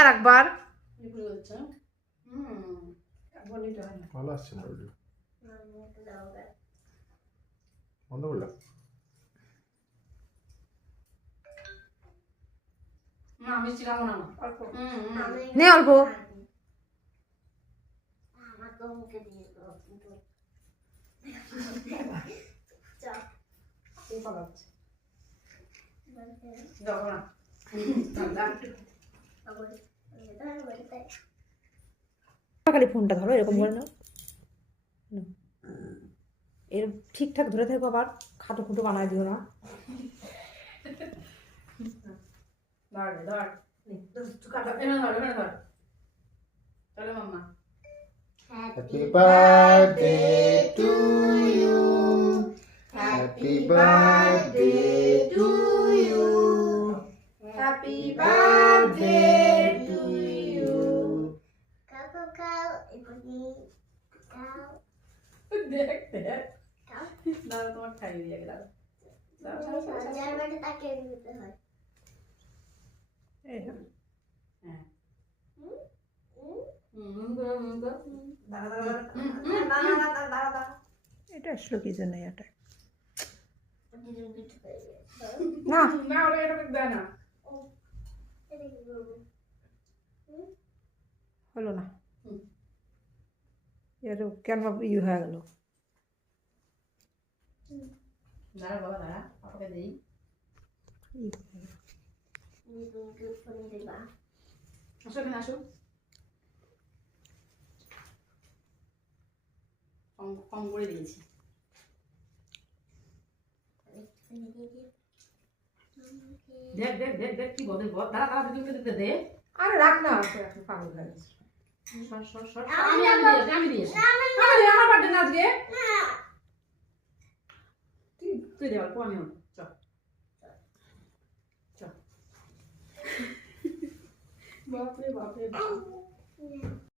আর একবার ভালো আসছে না ভিডিও বন্ধ করলাম মিষ্টি খাবো না নে অল্প আমার তো মুখে দিয়ে খালি ফোনটা ধরো এরকম করে নাও এর ঠিকঠাক ধরে থাকবো আবার খাটো খুটো বানায় দিও না চলো মাম্মা Happy birthday to you. Happy birthday to you. Happy birthday to you কাকু খাও এগুলি খাও দেখ দেখ দাও তোমার খাইয়ে দিয়ে গেলাম যার বাড়ি তাকে দিতে হয় এই হ্যাঁ এটা আসলো কি জন্য এটা না না ওরা এটা দেয় না হলো না এর কেন ইয়ে হয়ে গেল দাঁড়া বাবা দাঁড়া পাপাকে দেই আসো এখানে আসো কম করে দিয়েছি দেখ দেখ দেখ দেখ কি বলে বল দাঁড়া দাঁড়া দিদিকে দিতে দে আরে রাখ না পাগল হয়ে গেছে সর সর সর আমি দিয়েছি আমার বার্থডে না আজকে তুই দে অল্প আমি অল্প চল চল বাপরে বাপরে বাপ